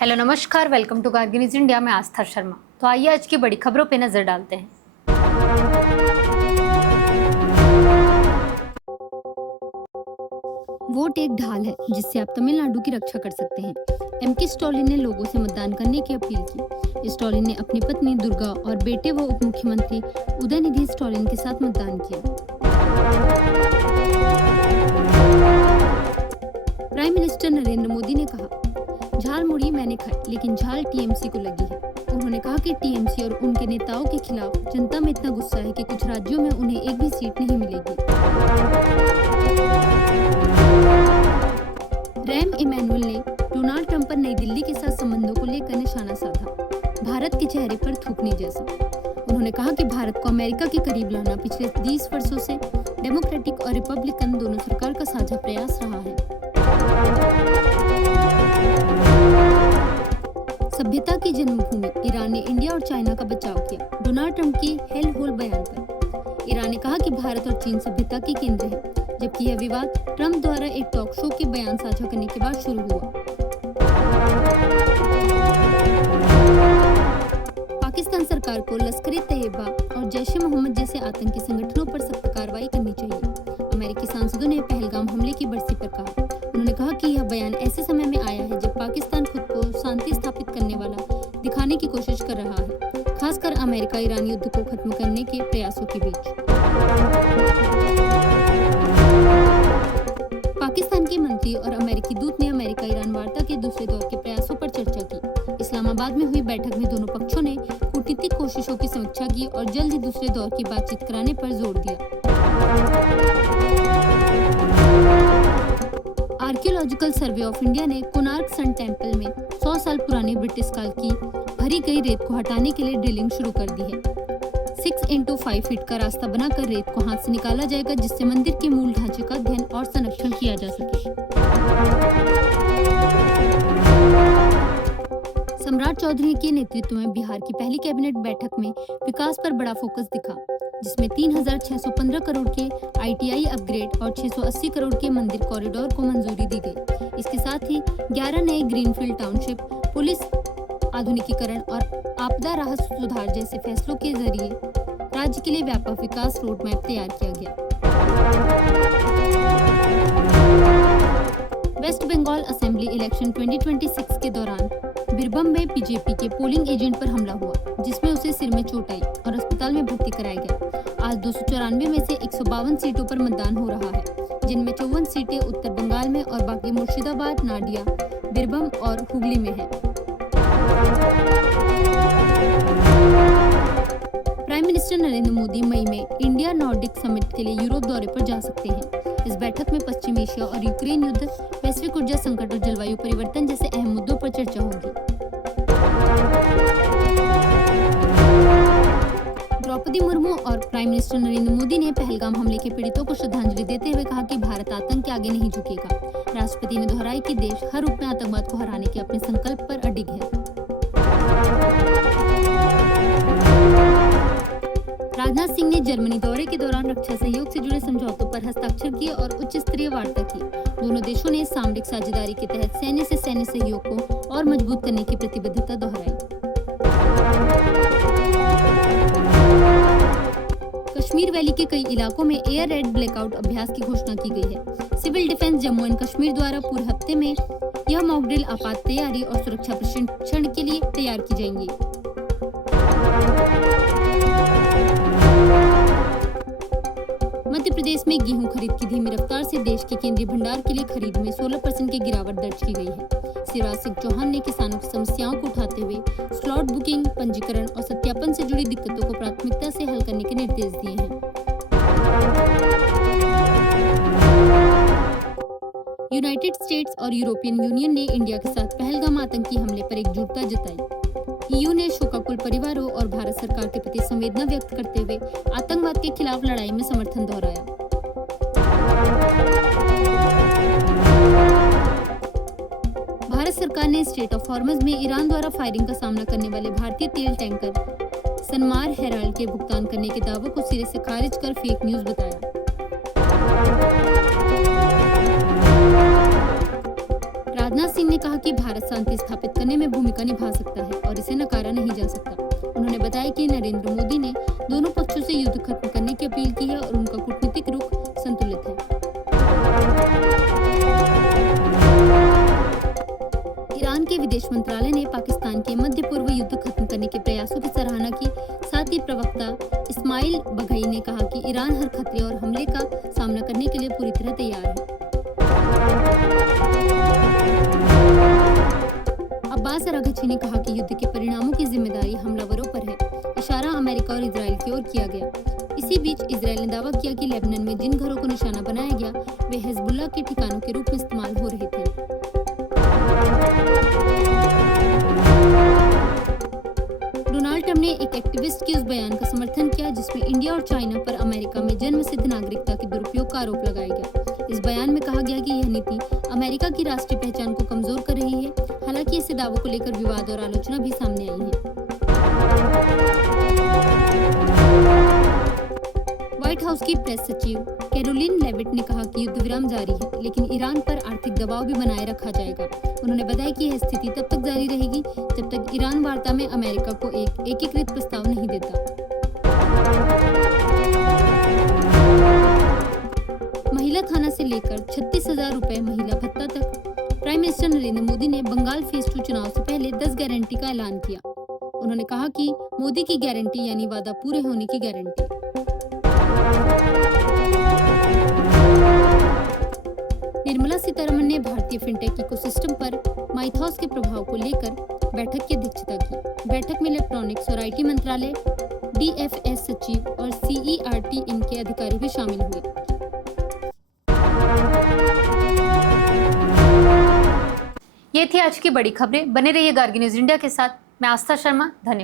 Hello नमस्कार, welcome to Kargil news India में आस्था शर्मा। तो आइए आज की बड़ी खबरों पे नजर डालते हैं। वोट एक ढाल है जिससे आप तमिलनाडु की रक्षा कर सकते हैं। एमके स्टालिन ने लोगों से मतदान करने की अपील की। स्टालिन ने अपनी पत्नी दुर्गा और बेटे व उप मुख्यमंत्री उदयनिधि स्टालिन के साथ मतदान किया। प्राइम मिनिस्टर नरेंद्र मोदी ने कहा, झाल मुड़ी मैंने खाई लेकिन झाल टीएमसी को लगी है। उन्होंने कहा कि टीएमसी और उनके नेताओं के खिलाफ जनता में इतना गुस्सा है कि कुछ राज्यों में उन्हें एक भी सीट नहीं मिलेगी। रैम इमैनुअल ने डोनाल्ड ट्रंप पर नई दिल्ली के साथ संबंधों को लेकर निशाना साधा। भारत के चेहरे पर थूकने जैसा। उन्होंने कहा कि भारत को अमेरिका के करीब लाना पिछले 20 वर्षों से डेमोक्रेटिक और रिपब्लिकन दोनों सरकार का साझा प्रयास रहा है। सभ्यता की जन्मभूमि ईरान ने इंडिया और चाइना का बचाव किया। डोनाल्ड ट्रंप की हेल होल बयान पर ईरान ने कहा कि भारत और चीन सभ्यता की केंद्र है, जबकि यह विवाद ट्रंप द्वारा एक टॉक शो के बयान साझा करने के बाद शुरू हुआ। पाकिस्तान सरकार को लश्कर-ए-तैयबा और जैश-ए-मोहम्मद जैसे आतंकी संगठनों पर सख्त कार्रवाई करनी चाहिए। अमेरिकी सांसदों ने पहलगाम हमले की बरसी पर कहा। उन्होंने कहा कि यह बयान ऐसे समय में आया है जब पाकिस्तान खुद को शांति स्थापित करने वाला दिखाने की कोशिश कर रहा है, खासकर अमेरिका ईरान युद्ध को खत्म करने के प्रयासों के बीच। पाकिस्तान के मंत्री और अमेरिकी दूत ने अमेरिका ईरान वार्ता के दूसरे दौर के प्रयासों पर चर्चा की। इस्लामाबाद में हुई बैठक में दोनों पक्षों ने कूटनीतिक कोशिशों की समीक्षा की और जल्द ही दूसरे दौर की बातचीत कराने पर जोर दिया। आर्कियोलॉजिकल सर्वे ऑफ इंडिया ने कोणार्क सन टेम्पल में 100 साल पुरानी ब्रिटिश काल की भरी गई रेत को हटाने के लिए ड्रिलिंग शुरू कर दी है। 6x5 फीट का रास्ता बनाकर रेत को हाथ से निकाला जाएगा, जिससे मंदिर के मूल ढांचे का अध्ययन और संरक्षण किया जा सके। सम्राट चौधरी के नेतृत्व में बिहार की पहली कैबिनेट बैठक में विकास पर बड़ा फोकस दिखा, जिसमें 3,615 करोड़ के आईटीआई अपग्रेड और 680 करोड़ के मंदिर कॉरिडोर को मंजूरी दी गई। इसके साथ ही 11 नए ग्रीनफील्ड टाउनशिप, पुलिस आधुनिकीकरण और आपदा राहत सुधार जैसे फैसलों के जरिए राज्य के लिए व्यापक विकास रोड मैप तैयार किया गया। वेस्ट बंगाल असेंबली इलेक्शन 2026 के दौरान बीरभूम में बीजेपी के पोलिंग एजेंट पर हमला हुआ, जिसमें उसे सिर में चोट आई और अस्पताल में भर्ती कराया गया। आज 294 में से 152 सीटों पर मतदान हो रहा है, जिनमें 54 सीटें उत्तर बंगाल में और बाकी मुर्शिदाबाद, नाडिया, बीरभूम और हुगली में है। प्राइम मिनिस्टर नरेंद्र मोदी मई में इंडिया नॉर्डिक समिट के लिए यूरोप दौरे पर जा सकते हैं। इस बैठक में पश्चिम एशिया और यूक्रेन युद्ध, वैश्विक ऊर्जा संकट और जलवायु परिवर्तन जैसे अहम मुद्दों पर चर्चा होगी। द्रौपदी मुर्मू और प्राइम मिनिस्टर नरेंद्र मोदी ने पहलगाम हमले के पीड़ितों को श्रद्धांजलि देते हुए कहा कि भारत आतंक के आगे नहीं झुकेगा। राष्ट्रपति ने दोहराई कि देश हर रूप में आतंकवाद को हराने के अपने संकल्प पर अडिग है। राजनाथ सिंह ने जर्मनी दौरे के दौरान रक्षा सहयोग से जुड़े समझौतों पर हस्ताक्षर किए और उच्च स्तरीय वार्ता की। दोनों देशों ने सामरिक साझेदारी के तहत सैन्य से सैन्य सहयोग को और मजबूत करने की प्रतिबद्धता दोहराई। कश्मीर वैली के कई इलाकों में एयर रेड ब्लैकआउट अभ्यास की घोषणा की गई है। Civil defence Jammu and Kashmir द्वारा पूरे हफ्ते में यह मॉक ड्रिल आपात तैयारी और सुरक्षा प्रशिक्षण के लिए तैयार की जाएंगी। मध्य प्रदेश में गेहूं खरीद की धीमी रफ्तार से देश के केंद्रीय भंडार के लिए खरीद में 16% की गिरावट दर्ज की गई है। शिवराज सिंह चौहान ने किसानों की समस्याओं को उठाते हुए स्लॉट बुकिंग, पंजीकरण और सत्यापन से जुड़ी दिक्कतों को प्राथमिकता से हल करने के निर्देश दिए हैं। यूनाइटेड स्टेट्स और यूरोपियन यूनियन ने इंडिया के साथ पहलगाम आतंकी हमले पर एकजुटता जताई। ईयू ने शोकाकुल परिवारों और भारत सरकार के प्रति संवेदना व्यक्त करते हुए आतंकवाद के खिलाफ लड़ाई में समर्थन दोहराया। भारत सरकार ने स्ट्रेट ऑफ हॉर्मज में ईरान द्वारा फायरिंग का सामना करने वाले भारतीय तेल टैंकर सनमार हेराल्ड के भुगतान करने के दावों को सिरे से खारिज कर फेक न्यूज बताया। राजनाथ सिंह ने कहा कि भारत शांति स्थापित करने में भूमिका निभा सकता है और इसे नकारा नहीं जा सकता। उन्होंने बताया कि नरेंद्र मोदी ने दोनों पक्षों से युद्ध खत्म करने की अपील की है और उनका कूटनीतिक रुख संतुलित है। ईरान के विदेश मंत्रालय ने पाकिस्तान के मध्य पूर्व युद्ध खत्म करने के प्रयासों की सराहना की। साथ ही प्रवक्ता इस्माइल बघई ने कहा कि ईरान हर खतरे और हमले का सामना करने के लिए पूरी तरह तैयार है। अब्बास अरागची ने कहा कि युद्ध के परिणामों की जिम्मेदारी हमलावरों पर है। इशारा अमेरिका और इजराइल की ओर किया गया। इसी बीच इजराइल ने दावा किया कि लेबनान में जिन घरों को निशाना बनाया गया वे हिजबुल्लाह के ठिकानों के रूप में इस्तेमाल हो रहे थे। डोनाल्ड ट्रंप ने एक एक्टिविस्ट के उस बयान का समर्थन किया जिसमें इंडिया और चाइना पर अमेरिका में जन्मसिद्ध नागरिकता के दुरुपयोग का आरोप लगाया गया। इस बयान में कहा गया कि यह नीति अमेरिका की राष्ट्रीय पहचान को कमजोर कर रही है। हालांकि ऐसे दावों को लेकर विवाद और आलोचना भी सामने आई है। व्हाइट हाउस की प्रेस सचिव कैरोलिन लेविट ने कहा कि युद्ध विराम जारी है, लेकिन ईरान पर आर्थिक दबाव भी बनाए रखा जाएगा। उन्होंने बताया कि यह स्थिति तब तक जारी रहेगी जब तक ईरान वार्ता में अमेरिका को एक एकीकृत प्रस्ताव नहीं देता। महिला थाना से लेकर 36,000 रुपए महिला भत्ता तक। प्राइम मिनिस्टर नरेंद्र मोदी ने बंगाल फेज 2 चुनाव से पहले 10 गारंटी का ऐलान किया। उन्होंने कहा कि मोदी की गारंटी यानी वादा पूरे होने की गारंटी। निर्मला सीतारमण ने भारतीय फिनटेक इकोसिस्टम पर माइथॉस के प्रभाव को लेकर बैठक की अध्यक्षता की। बैठक में इलेक्ट्रॉनिक्स और आईटी मंत्रालय, डीएफएस सचिव और सीईआरटी इनके अधिकारी भी शामिल हुए। ये थी आज की बड़ी खबरें। बने रहिए गार्गी न्यूज इंडिया के साथ। मैं आस्था शर्मा। धन्यवाद।